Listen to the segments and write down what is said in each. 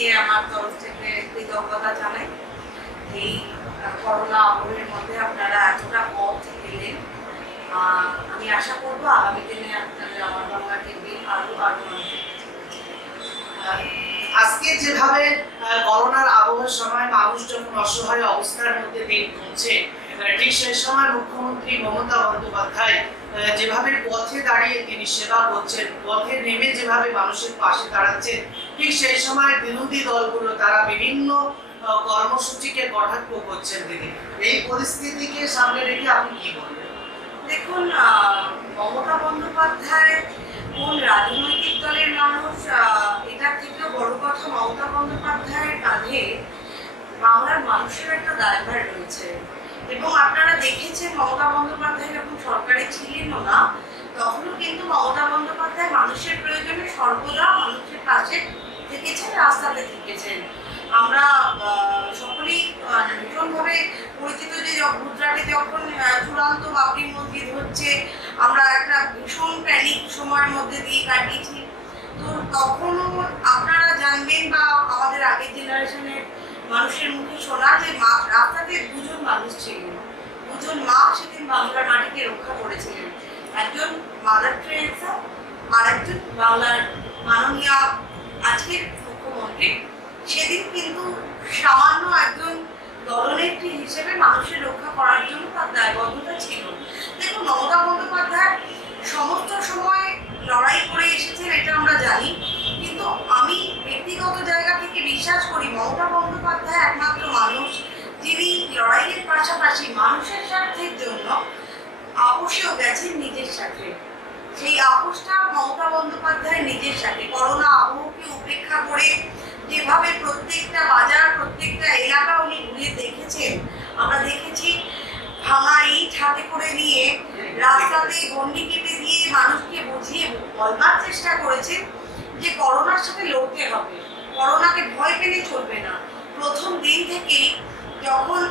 সবাইকে আমার তরফ থেকে কৃতজ্ঞতা জানাই। এই করোনা আবহের মধ্যে আপনারা এতটা পথ গেলেন। আমি আশা করবো আগামী দিনে আপনাদের আমার বাংলা টিভি আরো আজকে যেভাবে করোনার আবহের সময় মানুষ যখন অসহায় অবস্থার মধ্যে দিন গুনছে, ঠিক সেই সময় মুখ্যমন্ত্রী মমতা বন্দ্যোপাধ্যায় যেভাবে পথে দাঁড়িয়ে তিনি সেবা করছেন, পথে নেমে যেভাবে মানুষের পাশে দাঁড়াচ্ছেন, ঠিক সেই সময় বিরোধী দলগুলো তারা বিভিন্ন কর্মসূচিকে কটাক্ষ করছেন। তিনি এই পরিস্থিতিকে সামনে রেখে আপনি কি বলবেন? দেখুন, মমতা বন্দ্যোপাধ্যায় কোন রাজনৈতিক দলের মানুষ এটার থেকেও বড় কথা, মমতা বন্দ্যোপাধ্যায়ের কাঁধে বাংলার মানুষের একটা দায়ভার রয়েছে। এবং আপনারা দেখেছেন মমতা বন্দ্যোপাধ্যায় যখন সরকারে ছিলেনও না, তখনও কিন্তু মমতা বন্দ্যোপাধ্যায় মানুষের প্রয়োজনে সর্বদা মানুষের পাশে থেকেছেন, রাস্তাতে থেকেছেন। আমরা সকলেই ভীষণভাবে পরিচিত যে গুজরাটে যখন চূড়ান্ত বাবরি মসজিদ হচ্ছে, আমরা একটা ভীষণ প্যানিক সময়ের মধ্যে দিয়ে কাটিয়েছি। তো তখনও আপনারা জানবেন বা আমাদের আগের জেনারেশনের মানুষের মুখে শোনা যে রাস্তাতে দুজন মানুষ ছিলেন, দুজন মা সেদিন বাংলার মাটিকে রক্ষা করেছিলেন, একজন মাদার টেরেসা আর একজন বাংলার মাননীয় আজকের মুখ্যমন্ত্রী। সেদিন কিন্তু সামান্য একজন দলনেত্রী হিসেবে মানুষের রক্ষা করার জন্য তার দায়বদ্ধতা ছিল। দেখুন, মমতা বন্দ্যোপাধ্যায় সমস্ত সময় লড়াই করে এসেছেন, এটা আমরা জানি। কিন্তু আমি ব্যক্তিগত জায়গা থেকে বিশ্বাস করি মমতা বন্দ্যোপাধ্যায় একমাত্র মানুষ যিনি লড়াইয়ের পাশাপাশি মানুষের স্বার্থের জন্য আপোষেও গেছেন নিজের সাথে। সেই আপোষটা মমতা বন্দ্যোপাধ্যায় নিজের সাথে করোনা আবহকে উপেক্ষা করে যেভাবে প্রত্যেকটা বাজার, প্রত্যেকটা এলাকা উনি ঘুরে দেখেছেন। আমরা দেখেছি ভাঙা ইট হাতে করে নিয়ে রাস্তাতে গন্ডি কেটে দিয়ে মানুষকে বুঝিয়ে বলবার চেষ্টা করেছেন যে করোনার সাথে লড়তে হবে, করোনাকে ভয় পেলে চলবে না। প্রথম দিন থেকেই যখন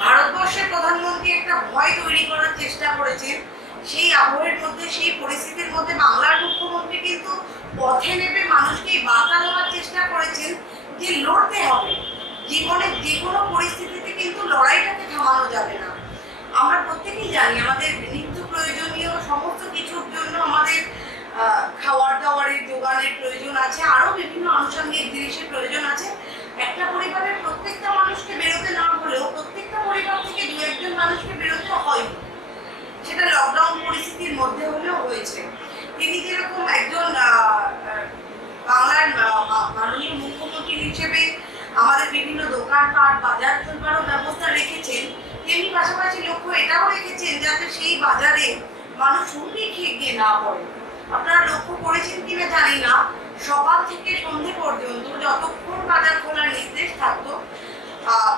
ভারতবর্ষের প্রধানমন্ত্রী একটা ভয় তৈরি করার চেষ্টা করেছেন, সেই আবহের মধ্যে, সেই পরিস্থিতির মধ্যে বাংলার মুখ্যমন্ত্রী কিন্তু পথে নেমে মানুষকে বার্তা দেওয়ার চেষ্টা করেছেন যে লড়তে হবে, জীবনের যে কোনো পরিস্থিতিতে কিন্তু লড়াইটাকে থামানো যাবে না। আমরা প্রত্যেকেই জানি আমাদের নিত্য প্রয়োজনীয় সমস্ত কিছুর জন্য আমাদের খাওয়ার দাওয়ারের যোগানের প্রয়োজন আছে, আরও বিভিন্ন আনুষঙ্গিক জিনিসের প্রয়োজন আছে। একটা পরিবারের প্রত্যেকটা মানুষকে বেরোতে না হলেও প্রত্যেকটা পরিবার থেকে দু একজন মানুষকে বেরোতে হয়, সেটা লকডাউন পরিস্থিতির মধ্যে হলেও হয়েছে। তিনি যেরকম একজন বাংলার মাননীয় মুখ্যমন্ত্রী হিসেবে আমাদের বিভিন্ন দোকানপাট, বাজার চলবারও ব্যবস্থা রেখেছেন, তেমনি পাশাপাশি লক্ষ্য এটাও রেখেছেন যাতে সেই বাজারে মানুষ হুমড়ি খেয়ে গিয়ে না পড়ে। আপনারা লক্ষ্য করেছেন কিনা জানি না, সকাল থেকে সন্ধে পর্যন্ত যতক্ষণ বাজার খোলার নির্দেশ থাকতো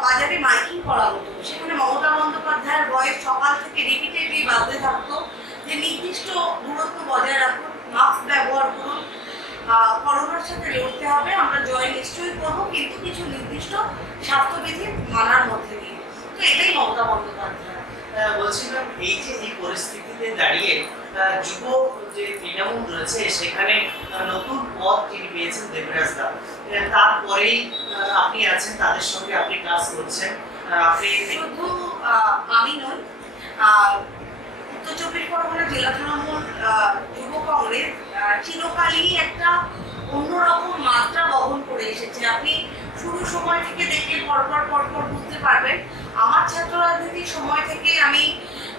বাজারে মাইকিং করা হতো। সেখানে মমতা বন্দ্যোপাধ্যায়ের ভয়েস সকাল থেকে রিপিটেডলি বাজতে থাকতো যে নির্দিষ্ট দূরত্ব বজায় রাখুন, মাস্ক ব্যবহার করুন, করোনার সাথে লড়তে হবে, আমরা জয় নিশ্চয়ই করবো, কিন্তু কিছু নির্দিষ্ট স্বাস্থ্যবিধি মানার মধ্যে দিয়ে। তো এটাই মমতা বন্দ্যোপাধ্যায়। বলছিলাম, এই যে এই পরিস্থিতিতে দাঁড়িয়ে যুব যে তৃণমূল রয়েছে সেখানে নতুন পদ তিনি পেয়েছেন দেবরাজ দা, তারপরেই আপনি আছেন, তাদের সঙ্গে আপনি ক্লাস করছেন। আপনি শুধু আমি নই, উত্তর চব্বিশ পরগনা জেলা তৃণমূল যুব কংগ্রেস চিরকালই একটা অন্যরকম মাত্রা বহন করে এসেছে। আপনি শুরু সময় থেকে দেখে পরপর বুঝতে পারবেন। আমার ছাত্র রাজনীতির সময় থেকে আমি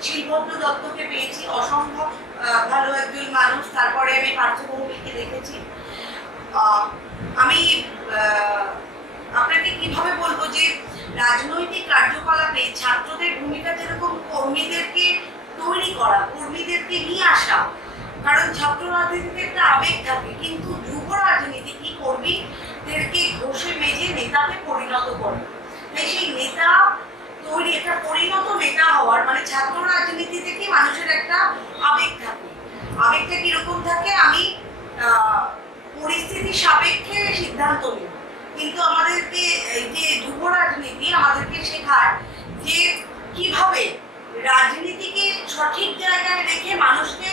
শিলভদ্র দত্তকে পেয়েছি, অসম্ভব ভালো একজন মানুষ। তারপরে আমি পার্থভৌমিককে দেখেছি। আমি আপনাকে কিভাবে বলবো যে রাজনৈতিক কার্যকলাপে ছাত্রদের ভূমিকা যেরকম কর্মীদেরকে তৈরি করা, কর্মীদেরকে নিয়ে আসা, কারণ ছাত্র রাজনীতিতে একটা আবেগ থাকে, কিন্তু যুব রাজনীতি কি কর্মীদেরকে ঘষে মেজে নেতাতে পরিণত করে। তাই সেই নেতা তৈরি, একটা পরিণত নেতা হওয়ার মানে ছাত্র রাজনীতি থেকে মানুষের একটা আবেগ থাকে। আবেগটা কিরকম থাকে, আমি পরিস্থিতি সাপেক্ষে সিদ্ধান্ত নিই, কিন্তু আমাদেরকে এই যে যুব রাজনীতি আমাদেরকে শেখায় যে কিভাবে রাজনীতিকে সঠিক জায়গায় রেখে মানুষকে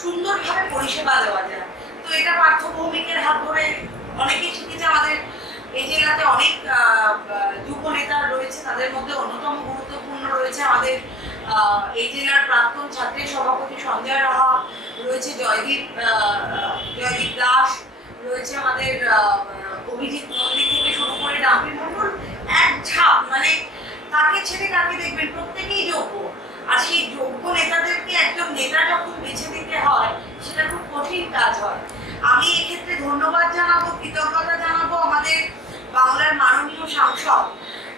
সুন্দরভাবে পরিষেবা দেওয়া যায়। তো এটা পার্থভৌমিকের হাত ধরে অনেকেই এই জেলার প্রাক্তন ছাত্রের সভাপতি সঞ্জয় রাহা, রয়েছে জয়দীপ দাস, রয়েছে আমাদের অভিজিৎ নন্দী থেকে শুরু করে ডাম্পি মণ্ডল, এক ঝাঁপ, মানে কাকে ছেড়ে কাকে দেখবেন, প্রত্যেকেই যোগ্য। আর সেই যোগ্য নেতাদেরকে একজন নেতা যখন বেছে দিতে হয়, সেটা খুব কঠিন কাজ হয়। আমি এক্ষেত্রে ধন্যবাদ জানাবো, কৃতজ্ঞতা জানাবো আমাদের বাংলার মাননীয় সাংসদ,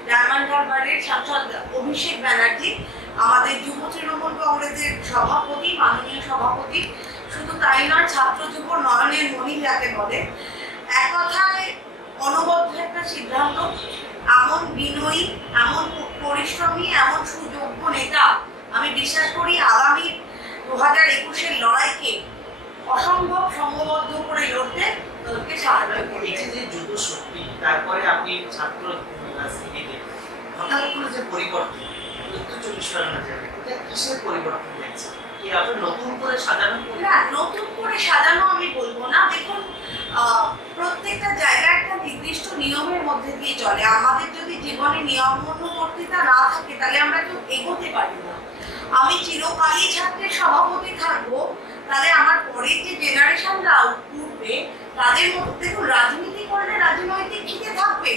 ডায়মন্ড হারবারের সাংসদ অভিষেক ব্যানার্জি, আমাদের যুব তৃণমূল কংগ্রেসের সভাপতি, মাননীয় সভাপতি। শুধু তাই নয়, ছাত্র যুব নয়নের মণি যাকে বলে, এক কথায় অনবদ্য একটা সিদ্ধান্ত। এমন বিনয়ী, এমন পরিশ্রমী, এমন সুযোগ্য নেতা আমি বিশ্বাস করি আগামী 2021-এর লড়াইকে অসম্ভব সংঘবদ্ধ করে লড়তে তোকে সাহায্য করবে। এই যে যুব শক্তি, তারপরে আপনি ছাত্র রাজনীতিতে হঠাৎ করে যে পরিবর্তন, উত্তর 24 পরগনা জেলায় এটা কিসের পরিবর্তন হয়েছে? কি আপনার নতুন করে সাজানো? না, নতুন করে সাজানো আমি বলবো না। দেখুন, প্রত্যেকটা জায়গা একটা নির্দিষ্ট নিয়মের মধ্যে দিয়ে চলে। আমাদের যদি জীবনে নিয়মানুবর্তিতা না থাকে, তাহলে আমরা কেউ এগোতে পারি না। আমি চিরকালই ছাত্রের সভাপতি থাকবো, তাহলে আমার পরের যে জেনারেশনরা উঠবে তাদের মধ্যে, দেখুন, রাজনীতি করলে রাজনৈতিক খিদে থাকবে।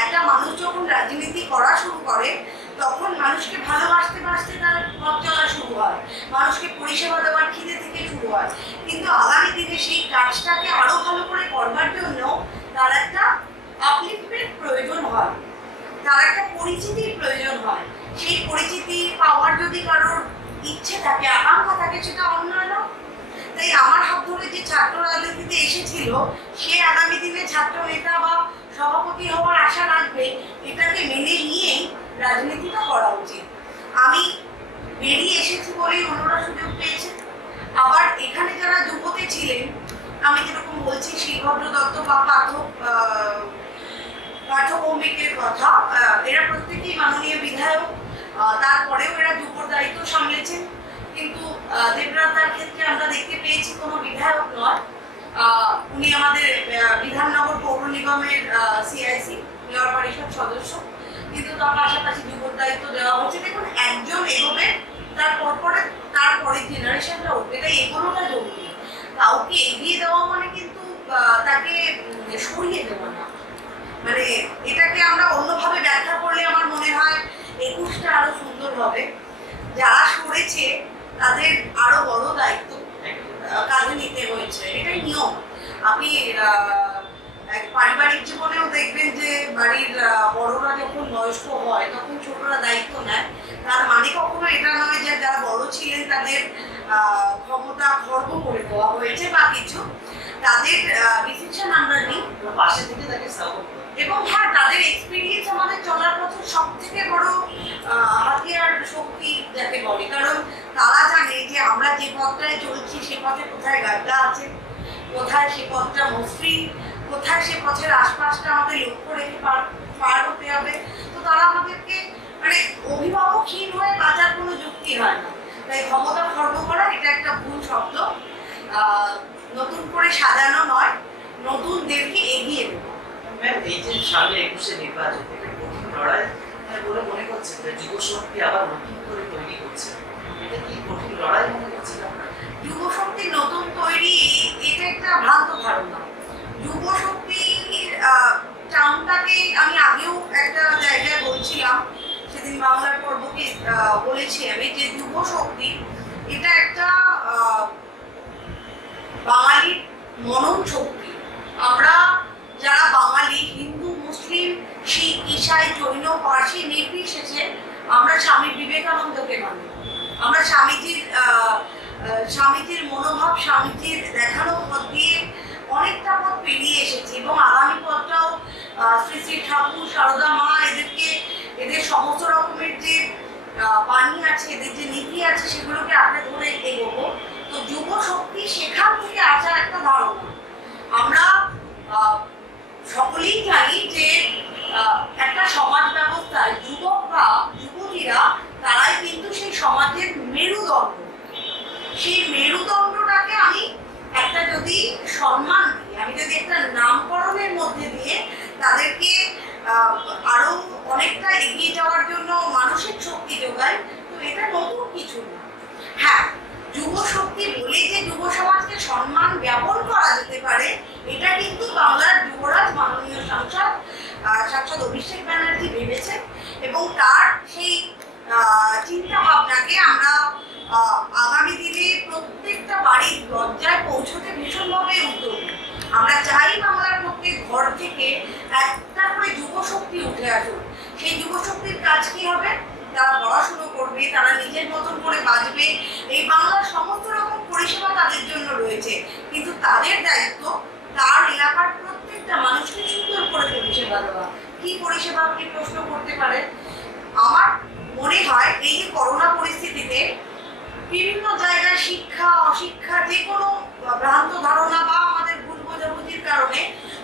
একটা মানুষ যখন রাজনীতি করা শুরু করে, তখন মানুষকে ভালোবাসতে বাসতে তার পথ চলা শুরু হয়, মানুষকে পরিষেবা দেওয়ার খিদে থেকে শুরু হয়। কিন্তু আগামী দিনে সেই কাজটাকে আরো ভালো করে করবার জন্য তার একটা আপলিফমেন্ট প্রয়োজন হয়, তার একটা পরিচিতির প্রয়োজন হয়। সেই পরিচিতি পাওয়ার যদি কারোর ইচ্ছে থাকে, আকাঙ্ক্ষা থাকে, সেটা অন্যান্য। তাই আমার হাত ধরে যে ছাত্র রাজনীতিতে এসেছিল, সে আগামী দিনে ছাত্র নেতা বা সভাপতি হওয়ার আশা রাখবে, এটাকে মেনে নিয়েই রাজনীতিটা করা উচিত। আমি বেরিয়ে এসেছি বলেই অন্যরা সুযোগ পেয়েছে। আবার এখানে যারা যুবতে ছিলেন, আমি যেরকম বলছি শ্রীভদ্র দত্ত বা পাঠভৌমিকের কথা, এরা প্রত্যেকেই মাননীয় বিধায়ক, তারপরেও এরা যুবর দায়িত্ব সামলেছেন। কিন্তু দেবরাতার ক্ষেত্রে আমরা দেখতে পেয়েছি কোনো বিধায়ক নয়, উনি আমাদের বিধাননগর পৌর নিগমের CIC, মেয়র পরিষদ সদস্য, কিন্তু তার পাশাপাশি যুবর দায়িত্ব দেওয়া হচ্ছে। দেখুন, একজন এগোবে, তারপরে জেনারেশনটা উঠবে, তাই এগোনোটা জরুরি। কাউকে এগিয়ে দেওয়া মানে কিন্তু তাকে সরিয়ে দেওয়া না। মানে এটাকে আমরা অন্যভাবে ব্যাখ্যা করলে আমার মনে হয় 21টা আরো সুন্দর হবে। যারা সরেছে তাদের আরো বড় দায়িত্ব কাঁধে নিতে হয়েছে, এটাই নিয়ম। আপনি পারিবারিক জীবনেও দেখবেন যে বাড়ির বড়রা যখন বয়স্ক হয়, তখন ছোটরা দায়িত্ব নেয়। তার মানে কখনো এটা নয় যে যারা বড় ছিলেন তাদের ক্ষমতা খর্ব করে দেওয়া হয়েছে বা কিছু, তাদের ডিসিশন আমরা নিই, পাশে থেকে তাকে সাপোর্ট করি। এবং হ্যাঁ, তাদের এক্সপিরিয়েন্স আমাদের চলার পথে সব থেকে বড় হাতিয়ার, শক্তি যাকে বলে। কারণ তারা জানে যে আমরা যে পথটায় চলছি, সে পথে কোথায় গাড্ডা আছে, কোথায় সে পথটা মসৃণ, কোথায় সে পথের আশপাশটা আমাদের লক্ষ্য রেখে পার হতে হবে। তো তারা আমাদেরকে, মানে অভিভাবকহীন হয়ে বাঁচার কোনো যুক্তি হয় না। তাই ক্ষমতা খর্ব করা এটা একটা ভুল শব্দ। নতুন করে সাজানো নয়, নতুনদেরকে এগিয়ে দেবো। এই যে সামনে 21-এ নির্বাচন, এটা কঠিন লড়াই বলে মনে করছে যে যুব শক্তি আবার নতুন করে তৈরি করছে, এটা কি কঠিন লড়াই মনে করছেন আপনারা? যুব শক্তির নতুন তৈরি, এটা একটা ভ্রান্ত ধারণা। যুব শক্তির টার্মটাকে আমি আগেও একটা জায়গায় বলছিলাম, সেদিন বাংলার পর্বকে বলেছি আমি, যে যুব শক্তি এটা একটা বাঙালির মনন শক্তি। আমরা যারা বাঙালি, হিন্দু, মুসলিম, শিখ, ঈসাই, জৈন, পার্সি নির্বিশেষে আমরা স্বামী বিবেকানন্দকে মানি। আমরা স্বামীজির মনোভাব, স্বামীজির দেখানো পথ দিয়ে অনেকটা পথ পেরিয়ে এসেছি, এবং আগামী পথটাও শ্রী শ্রী ঠাকুর, সারদা মা, এদের সমস্ত রকমের যে বাণী আছে, এদের যে নীতি আছে, সেগুলোকে আমরা ধরে এগোবো। তো যুব শক্তি সেখান থেকে আসা একটা ধারণা। আমরা সকলেই জানি যে একটা সমাজ ব্যবস্থায় যুবকরা, যুবতীরা, তারাই কিন্তু সেই সমাজের মেরুদণ্ড। সেই মেরুদণ্ডটাকে আমি একটা যদি সম্মান দিই, আমি যদি একটা নামকরণের মধ্যে দিয়ে তাদেরকে আরো অনেকটা এগিয়ে যাওয়ার জন্য মানসিক শক্তি যোগাই, তো এটা নতুন ব্যানার্জি ভেবেছেন এবং তার সেই চিন্তা ভাবনাকে আমরা আগামী দিনে প্রত্যেকটা বাড়ির দরজায় পৌঁছতে ভীষণভাবে উদ্যোগী। আমরা চাই বাংলার প্রত্যেক ঘর থেকে একটা করে যুব শক্তি উঠে আসুক। সেই যুব শক্তির কাজ কি হবে? তারা পড়াশুনো করবে, তারা নিজের মতন করে বাঁচবে। এই বাংলার সমস্ত রকম পরিষেবা তাদের জন্য রয়েছে, কিন্তু তাদের দায়িত্ব তার এলাকার প্রত্যেকটা মানুষকে সুন্দর করে পরিষেবা দেওয়া। কি পরিষেবা আপনি প্রশ্ন করতে পারেন? আমার মনে হয় এই যে করোনা পরিস্থিতিতে বিভিন্ন জায়গায় শিক্ষা অশিক্ষা যে কোনো ভ্রান্ত ধারণা বা আমাদের ভুল বোঝাবুঝির কারণে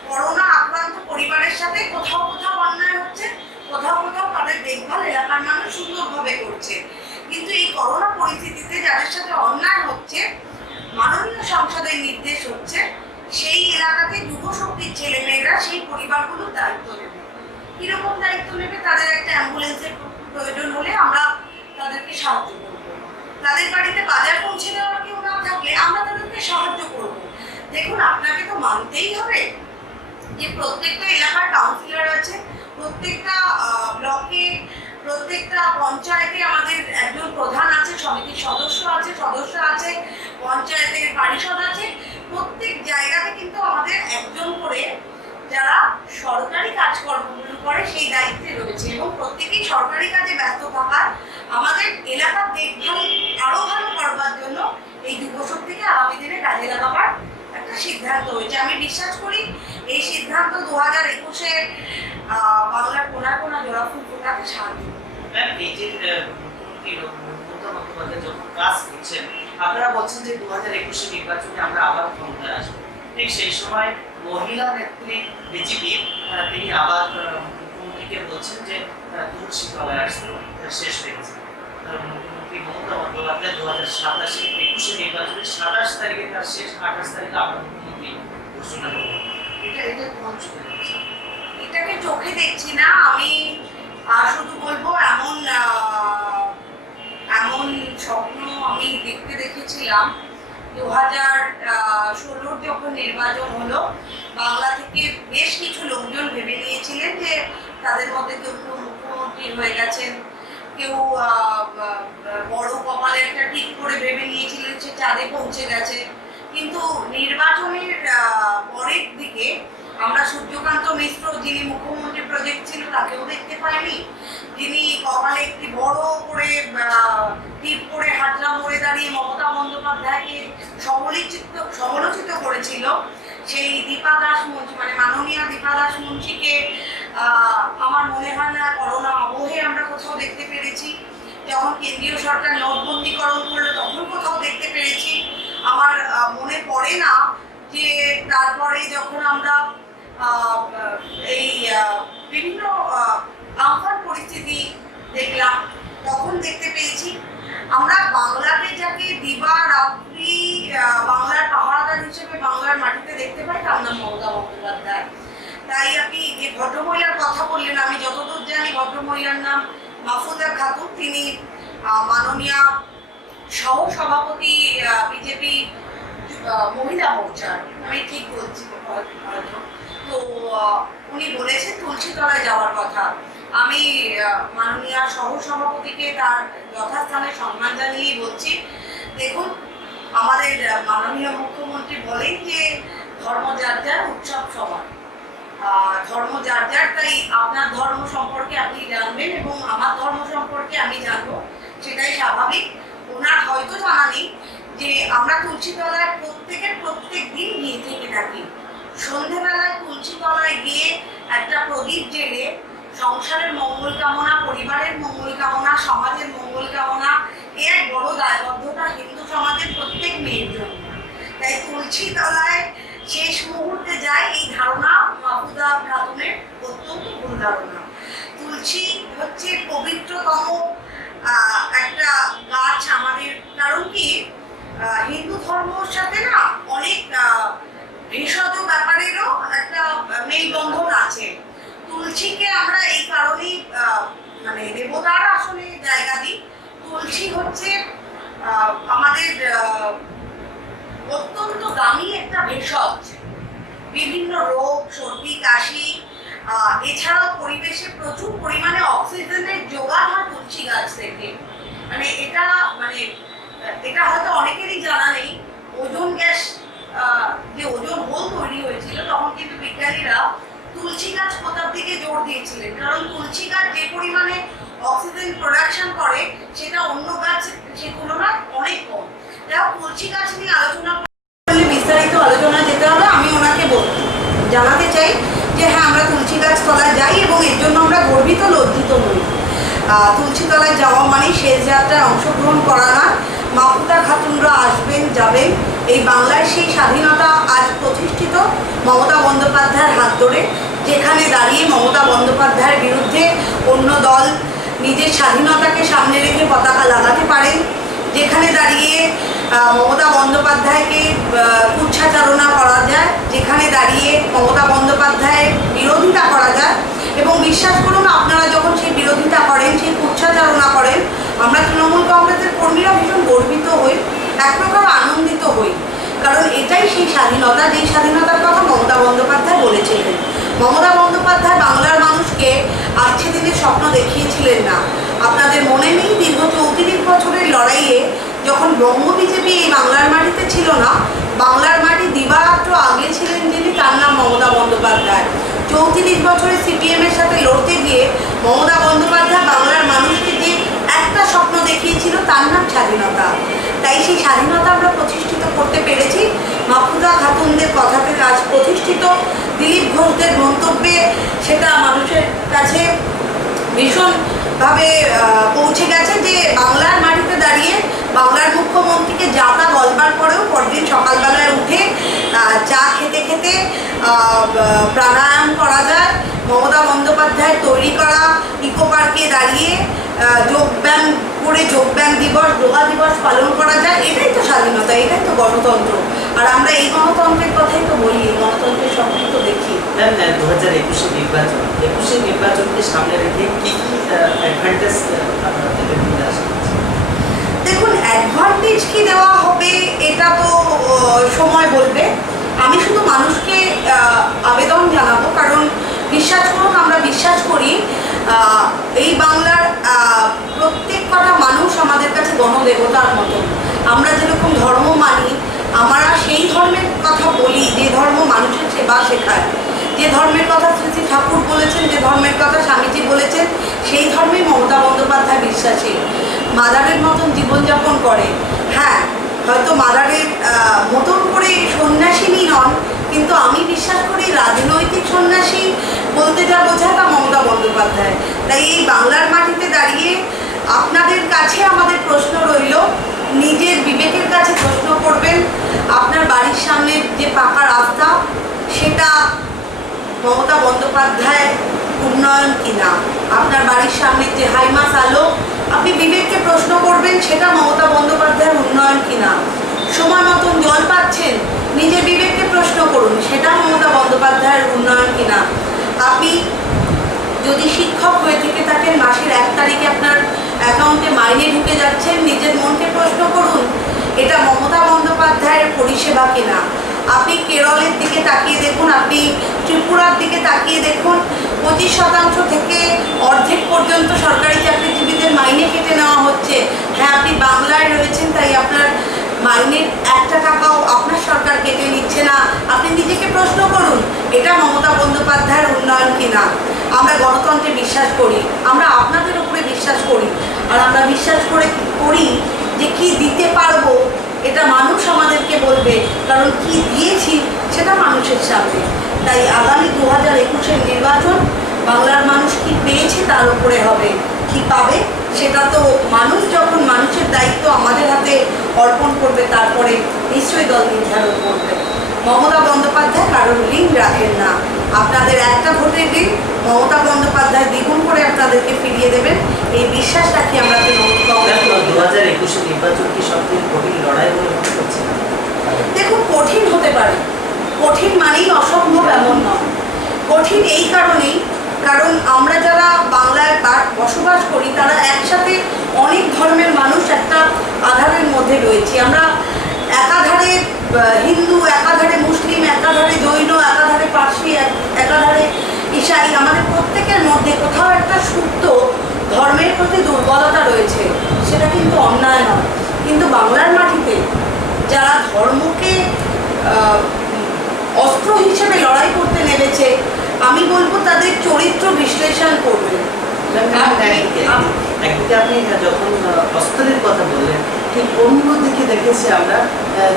করোনা আক্রান্ত পরিবারের সাথে কোথাও কোথাও অন্যায় হচ্ছে, কোথাও কোথাও তাদের দেখভাল এলাকার মানুষ সুন্দরভাবে করছে। কিন্তু এই করোনা পরিস্থিতিতে যাদের সাথে অন্যায় হচ্ছে, মাননীয় সংসদের নির্দেশ হচ্ছে সেই এলাকাতে যুব শক্তির ছেলেমেয়েরা সেই পরিবারগুলোর দায়িত্ব নেবে। কিরকম দায়িত্ব নেবে? তাদের একটা অ্যাম্বুলেন্সের প্রয়োজন হলে আমরা তাদেরকে সাহায্য করব, তাদের বাড়িতে বাজার পৌঁছে দেওয়ার কেউ না থাকলে আমরা তাদেরকে সাহায্য করব। দেখুন, আপনাকে তো মানতেই হবে যে প্রত্যেকটা এলাকার কাউন্সিলর আছে, প্রত্যেকটা ব্লকে, প্রত্যেকটা পঞ্চায়েতে আমাদের একজন প্রধান আছে, সমিতির সদস্য আছে, পঞ্চায়েতের পরিষদ আছে। প্রত্যেক জায়গাতে কিন্তু আমাদের একজন করে যারা সরকারি কাজকর্মগুলো করে সেই দায়িত্বে রয়েছে এবং প্রত্যেকেই সরকারি কাজে ব্যস্ত থাকার আমাদের এলাকার দেখভাল আরো ভালো করবার জন্য এই যুবশক্তিকে আগামী দিনে কাজে লাগাবার একটা সিদ্ধান্ত হয়েছে। আমি বিশ্বাস করি এই সিদ্ধান্ত 2021-এ বাংলার কোনায় কোনায় জোড়া ফুল ফোটাতে সাহায্য করবে। এই যে মুখ্যমন্ত্রী মমতা বন্দ্যোপাধ্যায় যখন কাজ করছেন, আপনারা বলছেন যে 2021 নির্বাচনে আমরা আবার ক্ষমতায় আসবো, ঠিক সেই সময় মহিলা নেত্রী বিজেপি তিনি আবার মুখ্যমন্ত্রীকে বলছেন যে তুলসী তলায় আসতে শেষ হয়ে গেছে। মুখ্যমন্ত্রী মমতা বন্দ্যোপাধ্যায় 2021 নির্বাচনে 27 তারিখে তার শেষ, 28 তারিখে আমরা মুখ্যমন্ত্রী ঘোষণা করবো। এটা কোন চোখে দেখছে? এটাকে চোখে দেখছি না, আমি শুধু বলবো এমন স্বপ্ন আমি দেখেছিলাম 2016 যখন নির্বাচন হলো। বাংলা থেকে বেশ কিছু লোকজন ভেবে নিয়েছিলেন যে তাদের মধ্যে কেউ কেউ মুখ্যমন্ত্রী হয়ে গেছেন, কেউ বড় কপালে একটা ঠিক করে ভেবে নিয়েছিলেন সে চাঁদে পৌঁছে গেছে। কিন্তু নির্বাচনের পরের দিকে আমরা সূর্যকান্ত মিশ্র, যিনি মুখ্যমন্ত্রী প্রজেক্ট ছিল, তাকেও দেখতে পাইনি। যিনি কপালে একটি বড় করে টিপ করে হাতলা মোড়ে দাঁড়িয়ে মমতা বন্দ্যোপাধ্যায়কে সমালোচিত করেছিল, সেই দীপা দাস মুন্সি, মানে মাননীয় দীপা দাস মুন্সিকে আমার মনে হয় না করোনা আবহে আমরা কোথাও দেখতে পেরেছি। যখন কেন্দ্রীয় সরকার নোটবন্দিকরণ করলো তখন কোথাও দেখতে পেরেছি। আমার মনে পড়ে না যে তারপরে যখন আমরা এই বিভিন্ন আমফান পরিস্থিতি দেখলাম তখন দেখতে পেয়েছি। আমরা বাংলাকে যাকে দিবা রাত্রি বাংলার পাহারাদার হিসেবে বাংলার মাটিতে দেখতে পাই তার নাম মমতা বন্দ্যোপাধ্যায়। তাই আপনি যে ভদ্রমহিলার কথা বললেন, আমি যতদূর জানি ভদ্রমহিলার নাম মাহফুজা খাতুন, তিনি মাননীয় সহ সভাপতি বিজেপি মহিলা মোর্চার, আমি ঠিক বলছি হয়তো, তো উনি বলেছেন তুলসীতলায় যাওয়ার কথা। আমি মাননীয় সহ সভাপতিকে তার যথাস্থানে সম্মান জানিয়েই বলছি, দেখুন আমাদের মাননীয় মুখ্যমন্ত্রী বলেন যে ধর্ম যার যার, উৎসব সবার। ধর্ম যার যার, তাই আপনার ধর্ম সম্পর্কে আপনি জানবেন এবং আমার ধর্ম সম্পর্কে আমি জানবো, সেটাই স্বাভাবিক। ওনার হয়তো জানা নেই যে আমরা তুলসীতলায় প্রত্যেক দিন গিয়ে থেকে থাকি। সন্ধ্যেবেলায় তুলসীতলায় গিয়ে একটা প্রদীপ জেলে সংসারের মঙ্গল কামনা, পরিবারের মঙ্গল কামনা, সমাজের মঙ্গল কামনা, এর বড় দায়বদ্ধতা হিন্দু সমাজের প্রত্যেক মেয়ের জন্য। তাই তুলসীতলায় শেষ মুহূর্তে যায় এই ধারণা মাহফুজা খাতুনের অত্যন্ত ভুল ধারণা। তুলসী হচ্ছে পবিত্রতম একটা গাছ আমাদের, কারণ কি হিন্দু ধর্মের সাথে না অনেক ভেষজ ব্যাপারেরও একটা মেলবন্ধন আছে। তুলসীকে আমরা এই কারণেই মানে দেবতার আসলে জায়গা দিই। তুলসী হচ্ছে আমাদের অত্যন্ত দামি একটা ভেষজ। বিভিন্ন রোগ, সর্দি, কাশি এছাড়াও পরিবেশে প্রচুর পরিমাণে অক্সিজেনের যোগান হয় তুলসী গাছ থেকে। মানে এটা হয়তো অনেকেরই জানা নেই। ওজোন গ্যাস যে ওজোন হোল তৈরি হয়েছিল তখন কিন্তু বিজ্ঞানীরা তুলসী গাছ পোতার দিকে জোর দিয়েছিলেন, কারণ তুলসী গাছ যে পরিমাণে অক্সিজেন প্রোডাকশন করে সেটা অন্য গাছ সে তুলনায় অনেক কম। দেখো, তুলসী গাছ নিয়ে আলোচনা করলে বিস্তারিত আলোচনা যেতে হবে। আমি ওনাকে জানাতে চাই যে হ্যাঁ, আমরা তুলসী গাছ তলায় যাই এবং এর জন্য আমরা গর্বিত, লজ্জিত নই। তুলসী তলায় যাওয়া মানে শেষ যাত্রায় অংশগ্রহণ করা না। মাহফুজা খাতুনরা আসবেন, যাবেন। এই বাংলার সেই স্বাধীনতা আজ প্রতিষ্ঠিত মমতা বন্দ্যোপাধ্যায়ের হাত ধরে, যেখানে দাঁড়িয়ে মমতা বন্দ্যোপাধ্যায়ের বিরুদ্ধে অন্য দল নিজের স্বাধীনতাকে সামনে রেখে পতাকা লাগাতে পারেন, যেখানে দাঁড়িয়ে মমতা বন্দ্যোপাধ্যায়কে কুচ্ছাচারণা করা যায়, যেখানে দাঁড়িয়ে মমতা বন্দ্যোপাধ্যায়ের বিরোধিতা করা যায়। এবং বিশ্বাস করুন, আপনারা যখন সেই বিরোধিতা করেন, সেই কুচ্ছাচারণা করেন, আমরা তৃণমূল কংগ্রেসের কর্মীরা ভীষণ গর্বিত হই, এক প্রকার আনন্দিত হই। কারণ এটাই সেই স্বাধীনতা, যেই স্বাধীনতার কথা মমতা বন্দ্যোপাধ্যায় বলেছিলেন। মমতা বন্দ্যোপাধ্যায় বাংলার মানুষকে আজকে দিনের স্বপ্ন দেখিয়েছিলেন না। আপনাদের মনে নেই, দীর্ঘ 34 বছরের লড়াইয়ে যখন বঙ্গ বিজেপি এই বাংলার মাটিতে ছিল না, বাংলার মাটি দিবারাত্র আগে ছিলেন যিনি, তার নাম মমতা বন্দ্যোপাধ্যায়। 34 বছরে সিপিএম এর সাথে লড়তে গিয়ে মমতা বন্দ্যোপাধ্যায় বাংলার মানুষকে যে একটা স্বপ্ন দেখিয়েছিল, তার নাম স্বাধীনতা। তাই সেই স্বাধীনতা আমরা প্রতিষ্ঠিত করতে পেরেছি। মাহফুজা খাতুনদের কথাতে আজ প্রতিষ্ঠিত, দিলীপ ঘোষদের মন্তব্যে সেটা মানুষের কাছে ভীষণভাবে পৌঁছে গেছে যে বাংলার মাটিতে দাঁড়িয়ে বাংলার মুখ্যমন্ত্রীকে যাতা বলবার পরেও পরদিন সকালবেলায় উঠে চা খেতে খেতে প্রাণায়াম করা যায়। মমতা বন্দ্যোপাধ্যায় তৈরি করা ইকো পার্কে দাঁড়িয়ে যোগব্যায়াম করে যোগব্যায়াম দিবস, যোগা দিবস পালন করা যায়। এটাই তো স্বাধীনতা, এটাই তো গণতন্ত্র। আর আমরা এই গণতন্ত্রের কথাই তো বলি, এই গণতন্ত্রের স্বপ্ন তো দেখি। 2021 নির্বাচন, 21 নির্বাচনকে সামনে রেখে কি কি অ্যাডভান্টেজ আপনারা নিয়ে আসছেন? দেখুন, অ্যাডভান্টেজ কি দেওয়া হবে এটা তো সময় বলবে। আমি শুধু মানুষকে আবেদন জানাবো, কারণ বিশ্বাস করুন, আমরা বিশ্বাস করি এই বাংলার প্রত্যেক কটা মানুষ আমাদের কাছে গণদেবতার মতো। আমরা যেরকম ধর্ম মানি, আমরা সেই ধর্মের কথা বলি যে ধর্ম মানুষের সেবা শেখায়, যে ধর্মের কথা শ্রী ঠাকুর বলেছেন, যে ধর্মের কথা স্বামীজি বলেছেন, সেই ধর্মে মমতা বন্দ্যোপাধ্যায় বিশ্বাসী। মাদারের মতন জীবনযাপন করে। হ্যাঁ, হয়তো মাদারের মতন করে সন্ন্যাসিনী নন, কিন্তু আমি বিশ্বাস করি রাজনৈতিক সন্ন্যাসী বলতে যা বোঝায় তা মমতা বন্দ্যোপাধ্যায়। তাই এই বাংলার মাটিতে দাঁড়িয়ে আপনাদের কাছে আমাদের প্রশ্ন রইল, নিজের বিবেকের কাছে প্রশ্ন করবেন, আপনার বাড়ির সামনের যে পাকা রাস্তা সেটা মমতা বন্দ্যোপাধ্যায় উন্নয়ন কিনা। আপনার বাড়ির সামনের যে হাইমাস আলো, আপনি বিবেককে প্রশ্ন করবেন সেটা মমতা বন্দ্যোপাধ্যায়ের উন্নয়ন কিনা। সময় মতন জল পাচ্ছেন, নিজের বিবেককে প্রশ্ন করুন সেটা মমতা বন্দ্যোপাধ্যায়ের উন্নয়ন কিনা। আপনি যদি শিক্ষক হয়ে থেকে থাকেন, মাসের 1 তারিখে আপনার অ্যাকাউন্টে মাইনে ঢুকে যাচ্ছেন, নিজের মনকে প্রশ্ন করুন এটা মমতা বন্দ্যোপাধ্যায়ের পরিষেবা কিনা। আপনি কেরলের দিকে তাকিয়ে দেখুন, আপনি ত্রিপুরার দিকে তাকিয়ে দেখুন, 25% থেকে অর্ধেক পর্যন্ত সরকারি চাকরিজীবীদের মাইনে কেটে নেওয়া হচ্ছে। হ্যাঁ, আপনি বাংলায় রয়েছেন তাই আপনার মাইনের 1 টাকাও আপনার সরকার কেটে নিচ্ছে না। আপনি নিজেকে প্রশ্ন করুন এটা মমতা বন্দ্যোপাধ্যায়ের উন্নয়ন কিনা। আমরা গণতন্ত্রে বিশ্বাস করি, আমরা আপনাদের উপরে বিশ্বাস করি, আর আমরা বিশ্বাস করি যে কি দিতে পারবো এটা মানুষ আমাদেরকে বলবে, কারণ কি দিয়েছি সেটা মানুষের সামনে। তাই আগামী 2021-এর নির্বাচন বাংলার মানুষ কি পেয়েছে তার উপরে হবে, কি পাবে সেটা তো মানুষ যখন মানুষের দায়িত্ব আমাদের হাতে অর্পণ করবে তারপরে নিশ্চয়ই দল নির্ধারণ করবে। মমতা বন্দ্যোপাধ্যায় কারোর ঋণ রাখেন না। আপনাদের একটা ভোটের ঋণ মমতা বন্দ্যোপাধ্যায় দ্বিগুণ করে আপনাদেরকে ফিরিয়ে দেবেন, এই বিশ্বাস রাখি আমরা। 2021 নির্বাচন কি সবথেকে কঠিন লড়াই বলে মনে করছেন? দেখুন, কঠিন হতে পারে, কঠিন মানেই অসম্ভব এমন নয়। কঠিন এই কারণেই, কারণ আমরা যারা বাংলায় বসবাস করি তারা একসাথে অনেক ধর্মের মানুষ একটা আধারের মধ্যে রয়েছি। আমরা একাধারে হিন্দু, একাধারে মুসলিম, একাধারে জৈন, একাধারে পার্সি, একাধারে ঈসাই, আমরা প্রতি দুর্বলতা রয়েছে, সেটা কিন্তু অন্যায় নয়। কিন্তু বাংলার মাটিতে যারা ধর্মকে অস্ত্র হিসেবে লড়াই করতে নেমেছে, আমি বলবো তাদের চরিত্র বিশ্লেষণ করবে। একদিকে আপনি যখন অস্ত্রের কথা বললেন, ঠিক অন্যদিকে দেখেছি আমরা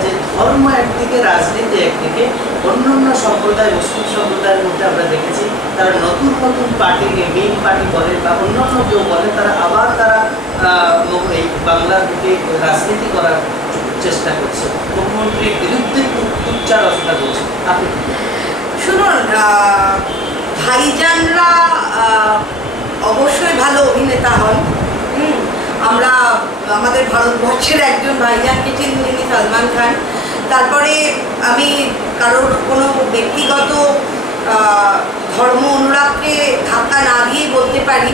যে ধর্ম একদিকে, রাজনীতি একদিকে, অন্যান্য সম্প্রদায়, মুসলিম সম্প্রদায়ের মধ্যে আমরা দেখেছি তারা নতুন নতুন পার্টিকে মেইন পার্টি বলেন বা অন্যান্য কেউ বলেন, তারা আবার এই বাংলার দিকে রাজনীতি করার চেষ্টা করছে, মুখ্যমন্ত্রীর বিরুদ্ধে উচ্চার রচনা করছে। আপনি শুনুন, ভাইজানরা অবশ্যই ভালো অভিনেতা হন। আমরা আমাদের ভারতবর্ষের একজন ভাইজানকে চিনি, যিনি সলমান খান। তারপরে আমি কারোর কোনো ব্যক্তিগত ধর্ম অনুরাগকে ধাক্কা না দিয়ে বলতে পারি,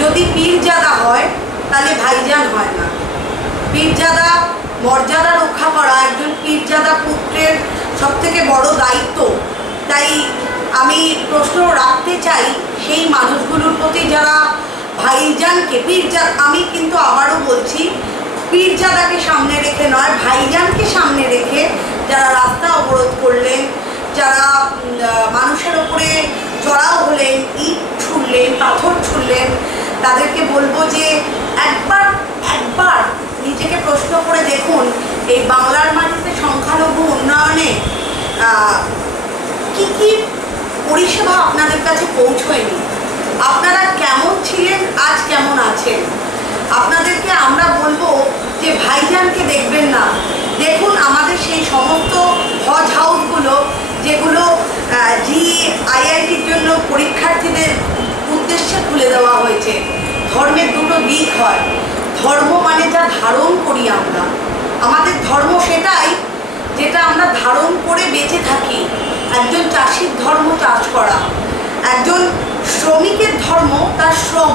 যদি পীরজাদা হয় তাহলে ভাইজান হয় না। পীরজাদা মর্যাদা রক্ষা করা একজন পীরজাদা পুত্রের সবথেকে বড় দায়িত্ব। তাই আমি প্রশ্ন রাখতে চাই সেই মানুষগুলোর প্রতি যারা ভাইজানকে আমি কিন্তু আবারও বলছি, পীরজাদাকে সামনে রেখে নয়, ভাইজানকে সামনে রেখে যারা রাস্তা অবরোধ করলেন, যারা মানুষের ওপরে চড়াও হলেন, ইট ছুড়লেন, পাথর ছুড়লেন, তাদেরকে বলবো যে একবার নিজেকে প্রশ্ন করে দেখুন, এই বাংলার মাটিতে সংখ্যালঘু উন্নয়নে কি কি পরিষেবা আপনাদের কাছে পৌঁছয়নি। আপনারা কেমন ছিলেন, আজ কেমন আছেন। আপনাদেরকে আমরা বলবো যে ভাইজানকে দেখবেন না, দেখুন আমাদের সেই সমস্ত হজ হাউসগুলো যেগুলো IITর জন্য পরীক্ষার্থীদের উদ্দেশ্যে খুলে দেওয়া হয়েছে। ধর্মের দুটো দিক হয়, ধর্ম মানে যা ধারণ করি আমরা, আমাদের ধর্ম সেটাই যেটা আমরা ধারণ করে বেঁচে থাকি। একজন চাষির ধর্ম চাষ করা, একজন শ্রমিকের ধর্ম তার শ্রম,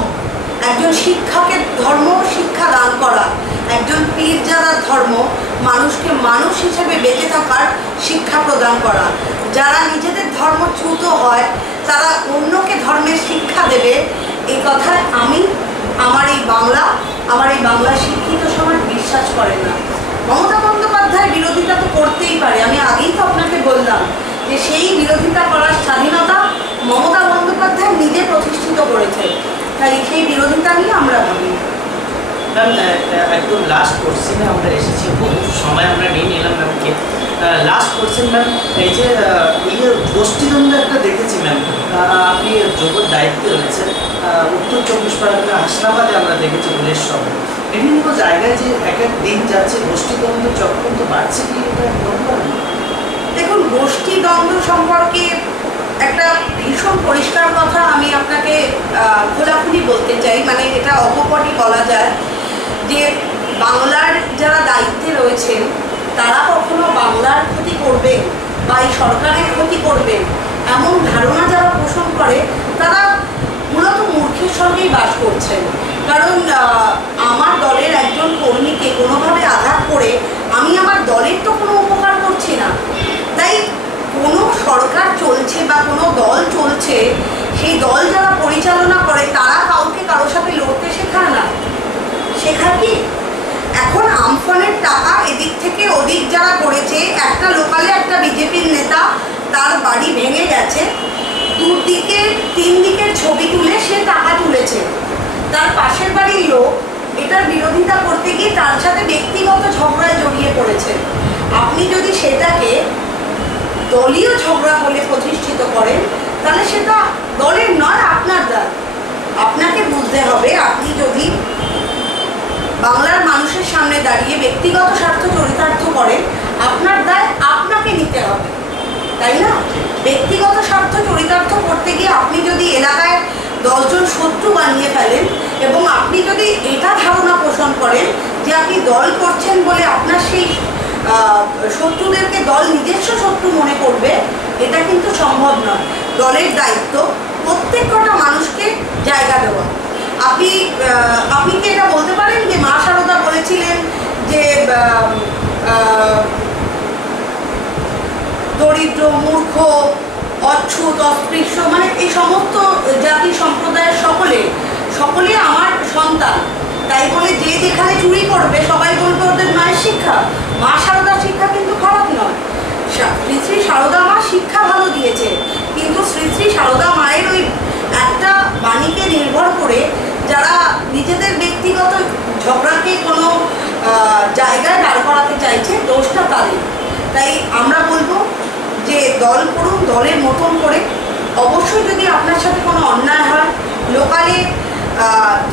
একজন শিক্ষকের ধর্ম শিক্ষা দান করা, একজন পীরজাদার ধর্ম মানুষকে মানুষ হিসেবে বেঁচে থাকার শিক্ষা প্রদান করা। যারা নিজেদের ধর্ম চ্যুত হয় তারা অন্যকে ধর্মের শিক্ষা দেবে, এই কথায় আমার এই বাংলা শিক্ষিত সমাজ বিশ্বাস করে না। মমতা বন্দ্যোপাধ্যায় বিরোধিতা তো করতেই পারে, আমি আগেই তো আপনাকে বললাম যে সেই বিরোধিতা করার স্বাধীনতা মমতা বন্দ্যোপাধ্যায় নিজে প্রতিষ্ঠিত করেছে, তাই সেই বিরোধিতা নিয়ে আমরা ভাবি। ম্যাম, একদম লাস্ট কোশ্চেনে আমরা এসেছি, বহু সময় আমরা নিয়ে নিলাম ম্যামকে। লাস্ট কোশ্চেন ম্যাম, এই যে গোষ্ঠীদ্বন্দ্ব একটা দেখেছি ম্যাম, আপনি যোগ্য দায়িত্বে রয়েছেন, উত্তর 24 পরগনা হাসনাবাদে আমরা দেখেছি পুলিশ সহ বিভিন্ন জায়গায় যে এক এক দিন যাচ্ছে গোষ্ঠীদ্বন্দ্ব চক্রান্ত বাড়ছে, কি এটা মনে করেন? দেখুন, গোষ্ঠীদ্বন্দ্ব সম্পর্কে একটা ভীষণ পরিষ্কার কথা আমি আপনাকে খোলাখুলি বলতে চাই, মানে এটা অকপটই বলা যায় যে বাংলার যারা দায়িত্বে রয়েছেন তারা কখনো বাংলার ক্ষতি করবে বা এই সরকারের ক্ষতি করবে এমন ধারণা যারা পোষণ করে তারা মূলত মূর্খের সঙ্গেই বাস করছেন। কারণ আমার দলের একজন কর্মীকে কোনোভাবে আঘাত করে আমি আমার দলের তো কোনো উপকার করছি না। তাই কোনো সরকার চলছে বা কোনো দল চলছে, সেই দল যারা পরিচালনা করে তারা কাউকে কারোর সাথে লড়তে শেখায় না, শেখায় কি? এখন আমফানের টাকা এদিক থেকে ওদিক যারা করেছে, একটা লোকালে একটা বিজেপির নেতা তার বাড়ি ভেঙে গেছে, দুদিকে 3 দিকের ছবি তুলে সে টাকা তুলেছে, তার পাশের বাড়ির লোক এটার বিরোধিতা করতে গিয়ে তার সাথে ব্যক্তিগত ঝগড়ায় জড়িয়ে পড়েছে। আপনি যদি সেটাকে দলীয় ঝগড়া বলে প্রতিষ্ঠিত করেন তাহলে সেটা দলের নয়, আপনার দায়। আপনাকে বুঝতে হবে, আপনি যদি বাংলার মানুষের সামনে দাঁড়িয়ে ব্যক্তিগত স্বার্থ চরিতার্থ করেন, আপনার দায় আপনাকে নিতে হবে, তাই না? ব্যক্তিগত স্বার্থ চরিতার্থ করতে গিয়ে আপনি যদি এলাকায় 10 জন শত্রু বানিয়ে ফেলেন এবং আপনি যদি এটা ধারণা পোষণ করেন যে আপনি দল করছেন বলে আপনার সেই শত্রুদেরকে দল নিজস্ব শত্রু মনে করবে, এটা কিন্তু সম্ভব নয়। দলের দায়িত্ব প্রত্যেক কটা মানুষকে জায়গা দেওয়া। আপনি কি এটা বলতে পারেন যে মা শারদা বলেছিলেন যে দরিদ্র, মূর্খ, অচ্ছুত, অস্পৃশ্য, মানে এই সমস্ত জাতি সম্প্রদায়ের সকলে আমার সন্তান, তাই বলে যে যেখানে চুরি করবে সবাই বলবে ওদের মায়ের শিক্ষা। মা সারদার শিক্ষা কিন্তু খারাপ নয়, শ্রী শ্রী সারদা মা শিক্ষা ভালো দিয়েছে, কিন্তু শ্রী শ্রী সারদা মায়ের ওই একটা বাণীকে নির্ভর করে যারা নিজেদের ব্যক্তিগত ঝগড়াকে কোনো জায়গায় দাঁড় করাতে চাইছে, দোষটা তাদের। তাই আমরা বলবো যে দল করুন দলের মতন করে। অবশ্যই যদি আপনার সাথে কোনো অন্যায় হয়, লোকালে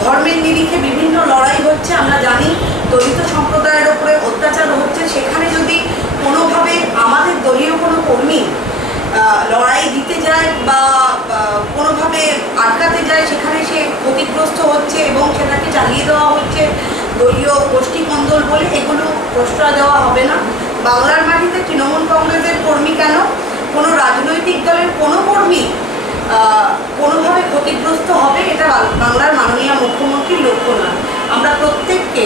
ধর্মের নিরিখে বিভিন্ন লড়াই হচ্ছে, আমরা জানি দলিত সম্প্রদায়ের ওপরে অত্যাচার হচ্ছে, সেখানে যদি কোনোভাবে আমাদের দলীয় কোনো কর্মী লড়াই দিতে যায় বা কোনোভাবে আটকাতে যায়, সেখানে সে ক্ষতিগ্রস্ত হচ্ছে এবং সেটাকে চালিয়ে দেওয়া হচ্ছে দলীয় গোষ্ঠী কন্দল বলে, এগুলো প্রশ্রয় দেওয়া হবে না। বাংলার মাটিতে তৃণমূল কংগ্রেসের কর্মী কেন, কোনো রাজনৈতিক দলের কোনো কর্মী কোনোভাবে ক্ষতিগ্রস্ত হবে, এটা বাংলার মাননীয় মুখ্যমন্ত্রীর লক্ষ্য না। আমরা প্রত্যেককে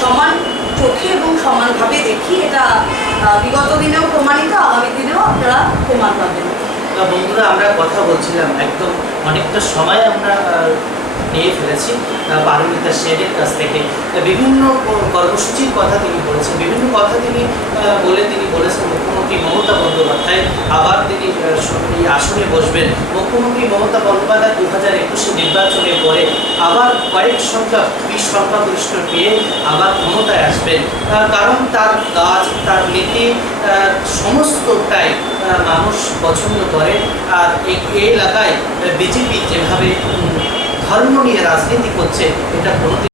সমান চোখে এবং সমানভাবে দেখি, এটা বিগত দিনেও প্রমাণিত, আগামী দিনেও আপনারা প্রমাণ পাবেন। বন্ধুরা, আমরা কথা বলছিলাম, একদম অনেকটা সময় আমরা নিয়ে ফেলেছি পারমিতা সেনের কাছ থেকে। বিভিন্ন কর্মসূচির কথা তিনি বলেছেন, বিভিন্ন কথা তিনি বলেছেন মুখ্যমন্ত্রী মমতা বন্দ্যোপাধ্যায় আবার তিনি এই আসনে বসবেন। মুখ্যমন্ত্রী মমতা বন্দ্যোপাধ্যায় 2021 নির্বাচনের পরে আবার কয়েক সংখ্যা 20 সংখ্যাগরিষ্ঠ পেয়ে আবার ক্ষমতায় আসবেন, কারণ তার কাজ, তার নীতি সমস্তটাই মানুষ পছন্দ করে। আর এই এলাকায় বিজেপি যেভাবে ধর্ম নিয়ে রাজনীতি করছে, এটা কোনোদিন